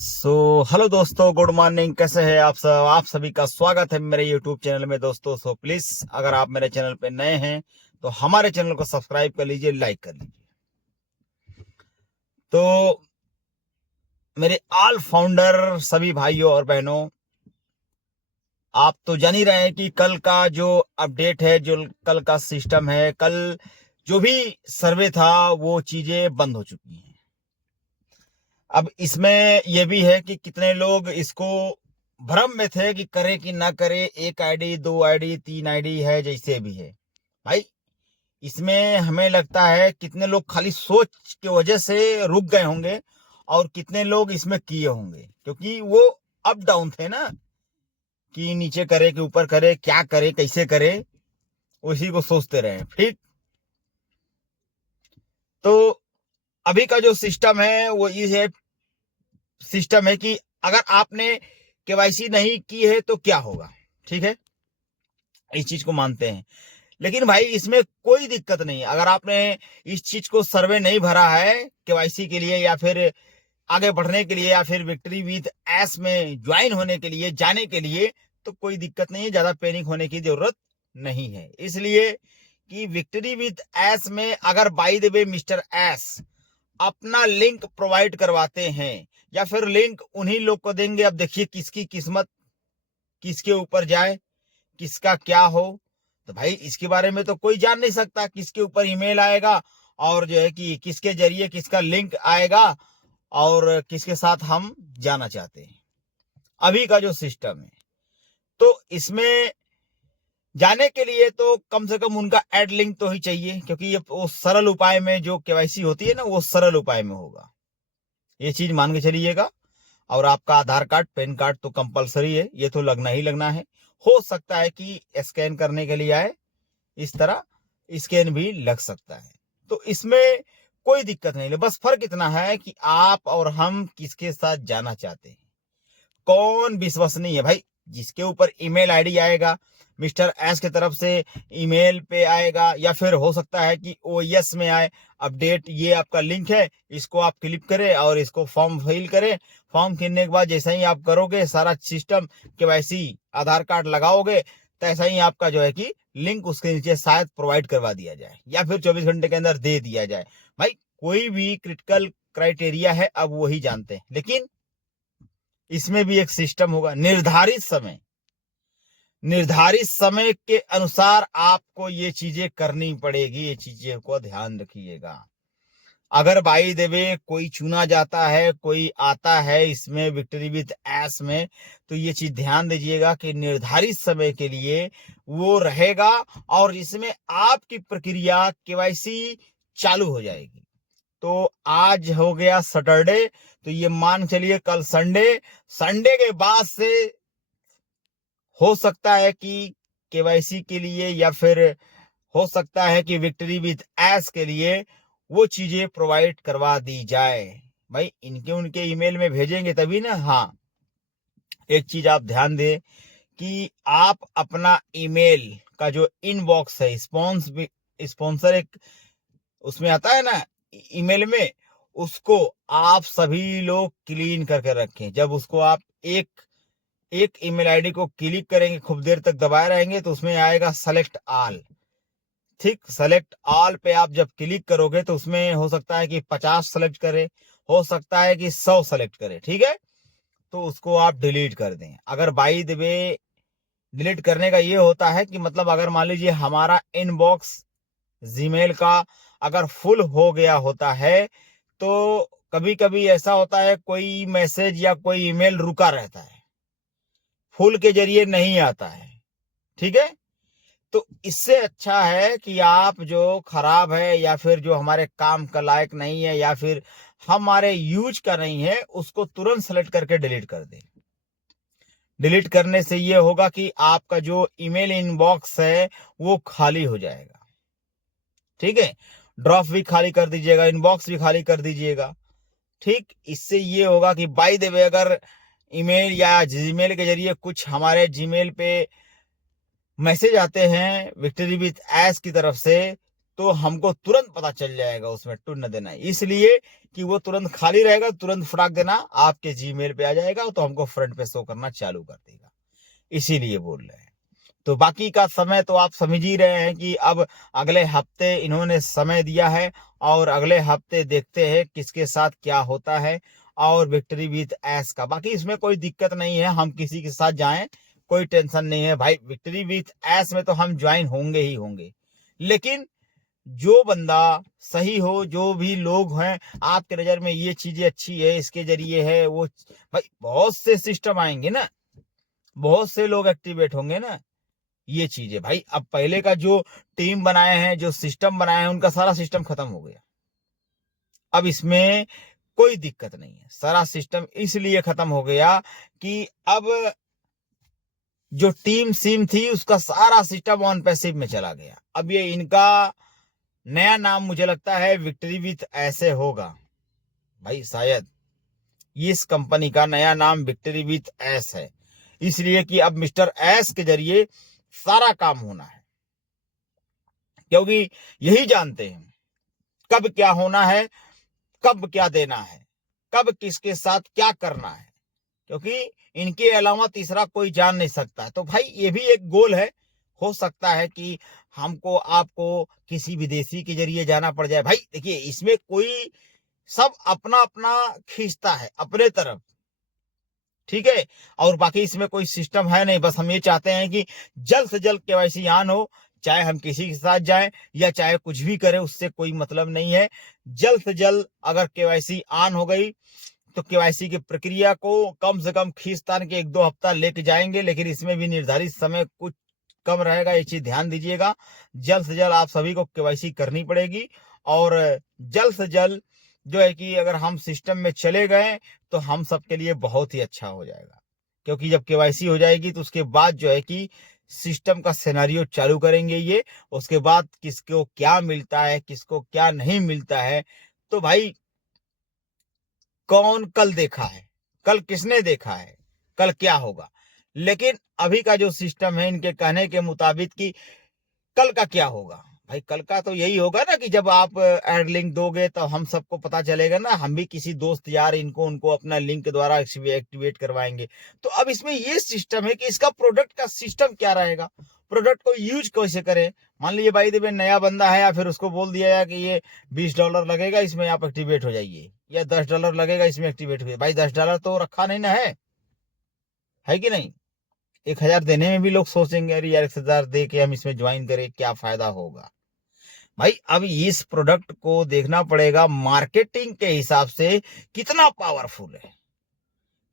Hello दोस्तों, good morning. कैसे हैं आप सब? आप सभी का स्वागत है मेरे यूट्यूब चैनल में दोस्तों। प्लीज अगर आप मेरे चैनल पे नए हैं तो हमारे चैनल को सब्सक्राइब कर लीजिए, लाइक कर लीजिए। तो मेरे ऑल फाउंडर सभी भाइयों और बहनों, आप तो जान ही रहे हैं कि कल का जो अपडेट है, जो कल का सिस्टम है, कल जो भी सर्वे था वो चीजें बंद हो चुकी हैं। अब इसमें यह भी है कि कितने लोग इसको भ्रम में थे कि करे कि ना करे, एक आईडी, दो आईडी, तीन आईडी है, जैसे भी है भाई। इसमें हमें लगता है कितने लोग खाली सोच की वजह से रुक गए होंगे और कितने लोग इसमें किए होंगे, क्योंकि वो अप डाउन थे ना, कि नीचे करे कि ऊपर करे, क्या करे, कैसे करे, उसी को सोचते रहे। ठीक, तो अभी का जो सिस्टम है वो ये सिस्टम है कि अगर आपने केवाईसी नहीं की है तो क्या होगा। ठीक है, इस चीज को मानते हैं, लेकिन भाई इसमें कोई दिक्कत नहीं। अगर आपने इस चीज को सर्वे नहीं भरा है केवाईसी के लिए, या फिर आगे बढ़ने के लिए, या फिर विक्ट्री विद एस में ज्वाइन होने के लिए, जाने के लिए, तो कोई दिक्कत नहीं है। ज्यादा पैनिक होने की जरूरत नहीं है। इसलिए कि विक्ट्री विद एस में अगर by the way mister S अपना लिंक प्रोवाइड करवाते हैं, या फिर लिंक उन्हीं लोग को देंगे, अब देखिए किसकी किस्मत किसके ऊपर जाए, किसका क्या हो। तो भाई इसके बारे में तो कोई जान नहीं सकता, किसके ऊपर ईमेल आएगा और जो है कि किसके जरिए किसका लिंक आएगा और किसके साथ हम जाना चाहते हैं। अभी का जो सिस्टम है, तो इसमें जाने के लिए तो कम से कम उनका एड लिंक तो ही चाहिए, क्योंकि ये वो सरल उपाय में जो केवाईसी होती है ना, वो सरल उपाय में होगा। ये चीज मान के चलिएगा। और आपका आधार कार्ड, पैन कार्ड तो कंपलसरी है, ये तो लगना ही लगना है। हो सकता है कि स्कैन करने के लिए आए, इस तरह स्कैन भी लग सकता है। तो इसमें कोई दिक्कत नहीं है। बस फर्क इतना है कि आप और हम किसके साथ जाना चाहते हैं, कौन विश्वसनीय है। भाई जिसके ऊपर ईमेल आईडी आएगा, मिस्टर एस की तरफ से ईमेल पे आएगा, या फिर हो सकता है कि ओएस में आए अपडेट, ये आपका लिंक है, इसको आप क्लिक करें और इसको फॉर्म फिल करें। फॉर्म भरने के बाद जैसा ही आप करोगे सारा सिस्टम, केवाईसी, आधार कार्ड लगाओगे, तो ऐसा ही आपका जो है कि लिंक उसके नीचे शायद प्रोवाइड करवा दिया जाए, या फिर 24 घंटे के अंदर दे दिया जाए। भाई कोई भी क्रिटिकल क्राइटेरिया है, अब वही जानते हैं। लेकिन इसमें भी एक सिस्टम होगा, निर्धारित समय के अनुसार आपको ये चीजें करनी पड़ेगी। ये चीजें को ध्यान रखिएगा। अगर बाई द वे कोई चुना जाता है, कोई आता है इसमें विक्ट्री विद एस में, तो ये चीज ध्यान दीजिएगा कि निर्धारित समय के लिए वो रहेगा और इसमें आपकी प्रक्रिया केवाईसी चालू हो जाएगी। तो आज हो गया सैटरडे, तो ये मान चलिए कल संडे, संडे के बाद से हो सकता है कि केवाईसी के लिए, या फिर हो सकता है कि विक्ट्री विद एस के लिए वो चीजें प्रोवाइड करवा दी जाए। भाई इनके उनके ईमेल में भेजेंगे तभी ना। हाँ, एक चीज आप ध्यान दें कि आप अपना ईमेल का जो इनबॉक्स है, स्पॉन्सर एक उसमें आता है ना ईमेल में, उसको आप सभी लोग क्लीन करके रखें। जब उसको आप एक एक ईमेल आईडी को क्लिक करेंगे, खूब देर तक दबाए रहेंगे, तो उसमें आएगा सेलेक्ट ऑल। ठीक, सेलेक्ट ऑल पे आप जब क्लिक करोगे तो उसमें हो सकता है कि 50 सेलेक्ट करे, हो सकता है कि 100 सेलेक्ट करे। ठीक है, तो उसको आप डिलीट कर दें। अगर बाय द वे डिलीट करने का ये होता है कि मतलब अगर मान लीजिए हमारा इनबॉक्स जीमेल का अगर फुल हो गया होता है, तो कभी कभी ऐसा होता है कोई मैसेज या कोई ईमेल रुका रहता है, फुल के जरिए नहीं आता है। ठीक है, तो इससे अच्छा है कि आप जो खराब है, या फिर जो हमारे काम का लायक नहीं है, या फिर हमारे यूज का नहीं है, उसको तुरंत सेलेक्ट करके डिलीट कर दें। डिलीट करने से ये होगा कि आपका जो ईमेल इनबॉक्स है वो खाली हो जाएगा। ठीक है, ड्रॉप भी खाली कर दीजिएगा, इनबॉक्स भी खाली कर दीजिएगा। ठीक, इससे ये होगा कि बाय द वे अगर ईमेल या जीमेल के जरिए कुछ हमारे जीमेल पे मैसेज आते हैं विक्ट्री विद एस की तरफ से, तो हमको तुरंत पता चल जाएगा उसमें टूट न देना, इसलिए कि वो तुरंत खाली रहेगा, तुरंत फटाक देना आपके जीमेल पे आ जाएगा, तो हमको फ्रंट पे शो करना चालू कर देगा, इसीलिए बोल रहे हैं। तो बाकी का समय तो आप समझ ही रहे हैं कि अब अगले हफ्ते इन्होंने समय दिया है, और अगले हफ्ते देखते हैं किसके साथ क्या होता है, और विक्ट्री विथ एस का। बाकी इसमें कोई दिक्कत नहीं है, हम किसी के साथ जाएं, कोई टेंशन नहीं है भाई। विक्ट्री विथ एस में तो हम ज्वाइन होंगे ही होंगे, लेकिन जो बंदा सही हो, जो भी लोग हैं आपके नजर में ये चीजें अच्छी है, इसके जरिए है वो, भाई बहुत से सिस्टम आएंगे ना, बहुत से लोग एक्टिवेट होंगे ना, ये चीजें भाई। अब पहले का जो टीम बनाए हैं, जो सिस्टम बनाए हैं, उनका सारा सिस्टम खत्म हो गया। अब इसमें कोई दिक्कत नहीं है, सारा सिस्टम इसलिए खत्म हो गया कि अब जो टीम सिम थी उसका सारा सिस्टम ऑन पैसिव में चला गया। अब ये इनका नया नाम मुझे लगता है विक्ट्री विथ ऐसे होगा भाई, शायद इस कंपनी का नया नाम विक्ट्री विथ एस है, इसलिए कि अब मिस्टर एस के जरिए सारा काम होना है, क्योंकि यही जानते हैं कब क्या होना है, कब क्या देना है, कब किसके साथ क्या करना है, क्योंकि इनके अलावा तीसरा कोई जान नहीं सकता। तो भाई ये भी एक गोल है, हो सकता है कि हमको आपको किसी विदेशी के जरिए जाना पड़ जाए। भाई देखिए, इसमें कोई सब अपना अपना खींचता है अपने तरफ, ठीक है, और बाकी इसमें कोई सिस्टम है नहीं। बस हम ये चाहते हैं कि जल्द से जल्द केवाईसी ऑन हो, चाहे हम किसी के साथ जाएं या चाहे कुछ भी करें, उससे कोई मतलब नहीं है। जल्द से जल्द अगर केवाईसी ऑन हो गई तो केवाईसी की प्रक्रिया को कम से कम खींचतान के 1-2 हफ्ता लेके जाएंगे, लेकिन इसमें भी निर्धारित समय कुछ कम रहेगा, ये चीज ध्यान दीजिएगा। जल्द से जल्द आप सभी को केवाईसी करनी पड़ेगी, और जल्द से जल्द जो है कि अगर हम सिस्टम में चले गए तो हम सबके लिए बहुत ही अच्छा हो जाएगा, क्योंकि जब केवाईसी हो जाएगी तो उसके बाद जो है कि सिस्टम का सिनेरियो चालू करेंगे ये, उसके बाद किसको क्या मिलता है, किसको क्या नहीं मिलता है। तो भाई कौन कल देखा है, कल किसने देखा है, कल क्या होगा। लेकिन अभी का जो सिस्टम है इनके कहने के मुताबिक कि कल का क्या होगा, भाई कल का तो यही होगा ना कि जब आप एड लिंक दोगे तो हम सबको पता चलेगा ना, हम भी किसी दोस्त यार इनको उनको अपना लिंक के द्वारा एक्टिवेट करवाएंगे। तो अब इसमें ये सिस्टम है कि इसका प्रोडक्ट का सिस्टम क्या रहेगा, प्रोडक्ट को यूज कैसे करें। मान लीजिए भाई देवे नया बंदा है, या फिर उसको बोल दिया जाए कि ये $20 लगेगा, इसमें आप एक्टिवेट हो जाइए, या $10 लगेगा, इसमें एक्टिवेट हुए। भाई $10 तो रखा नहीं ना है कि नहीं। 1,000 देने में भी लोग सोचेंगे अरे यार 1,000 दे के हम इसमें ज्वाइन करें, क्या फायदा होगा। भाई अब इस प्रोडक्ट को देखना पड़ेगा मार्केटिंग के हिसाब से कितना पावरफुल है,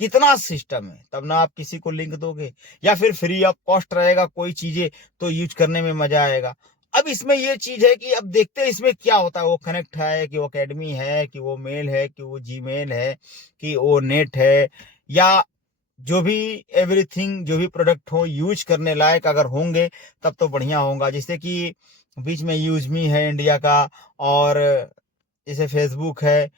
कितना सिस्टम है, तब ना आप किसी को लिंक दोगे, या फिर फ्री ऑफ कॉस्ट रहेगा कोई चीजें तो यूज करने में मजा आएगा। अब इसमें ये चीज है कि अब देखते हैं इसमें क्या होता है, वो कनेक्ट है कि वो अकेडमी है कि वो मेल है कि वो जीमेल है कि वो नेट है, या जो भी एवरीथिंग, जो भी प्रोडक्ट हो यूज करने लायक अगर होंगे तब तो बढ़िया होगा। जैसे कि बीच में यूजमी है इंडिया का, और जैसे फेसबुक है,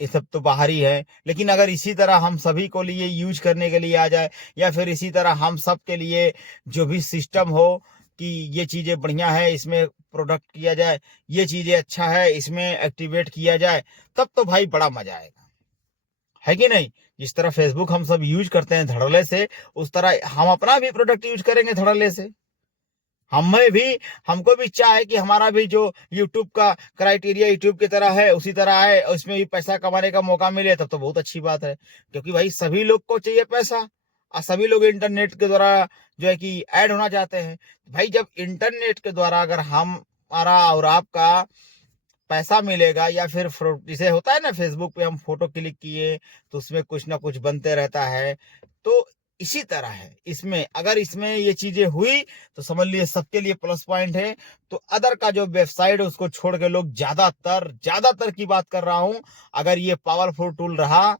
ये सब तो बाहर ही है। लेकिन अगर इसी तरह हम सभी को लिए यूज करने के लिए आ जाए, या फिर इसी तरह हम सब के लिए जो भी सिस्टम हो कि ये चीजें बढ़िया है इसमें प्रोडक्ट किया जाए, ये चीजें अच्छा है इसमें एक्टिवेट किया जाए, तब तो भाई बड़ा मजा आएगा, है कि नहीं। जिस तरह फेसबुक हम सब यूज करते हैं धड़ल्ले से, उस तरह हम अपना भी प्रोडक्ट यूज करेंगे धड़ल्ले से। हमें भी, हमको भी इच्छा है कि हमारा भी जो यूट्यूब का क्राइटेरिया यूट्यूब की तरह है उसी तरह है, उसमें भी पैसा कमाने का मौका मिले, तब तो बहुत अच्छी बात है। क्योंकि भाई सभी लोग को चाहिए पैसा, और सभी लोग इंटरनेट के द्वारा जो है कि ऐड होना चाहते हैं। भाई जब इंटरनेट के द्वारा अगर हमारा और आपका पैसा मिलेगा, या फिर जैसे होता है ना फेसबुक पे हम फोटो क्लिक किए तो उसमें कुछ ना कुछ बनते रहता है, तो इसी तरह है इसमें। अगर इसमें ये चीजें हुई तो समझ लिए सबके लिए प्लस पॉइंट है। तो अदर का जो वेबसाइट है उसको छोड़ के लोग ज्यादातर की बात कर रहा हूं, अगर ये पावरफुल टूल रहा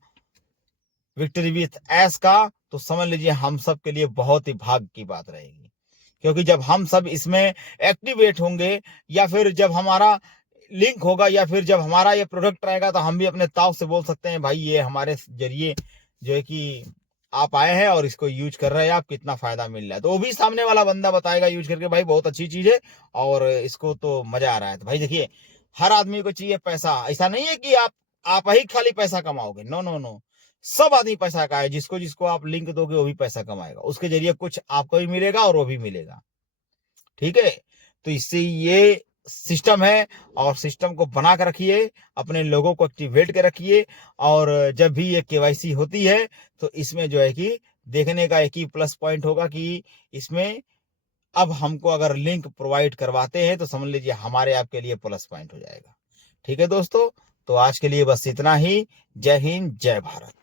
विक्ट्री विथ एस का, तो समझ लीजिए हम सब के लिए बहुत ही भाग्य की बात रहेगी। क्योंकि जब हम सब इसमें एक्टिवेट होंगे, या फिर जब हमारा लिंक होगा, या फिर जब हमारा ये प्रोडक्ट रहेगा, तो हम भी अपने ताव से बोल सकते हैं भाई ये हमारे जरिए जो है कि आप आए हैं और इसको यूज कर रहे हैं, आप कितना फायदा मिल रहा है, तो वो भी सामने वाला बंदा बताएगा यूज करके, भाई बहुत अच्छी चीज है और इसको तो मजा आ रहा है। तो भाई देखिए, हर आदमी को चाहिए पैसा। ऐसा नहीं है कि आप ही खाली पैसा कमाओगे, नो नो नो, सब आदमी पैसा का है। जिसको जिसको आप लिंक दोगे वो भी पैसा कमाएगा, उसके जरिए कुछ आपको भी मिलेगा और वो भी मिलेगा। ठीक है, तो इससे ये सिस्टम है और सिस्टम को बना कर रखिए, अपने लोगों को एक्टिवेट कर रखिए। और जब भी ये केवाईसी होती है तो इसमें जो है कि देखने का एक ही प्लस पॉइंट होगा कि इसमें अब हमको अगर लिंक प्रोवाइड करवाते हैं तो समझ लीजिए हमारे आपके लिए प्लस पॉइंट हो जाएगा। ठीक है दोस्तों, तो आज के लिए बस इतना ही। जय हिंद, जय भारत।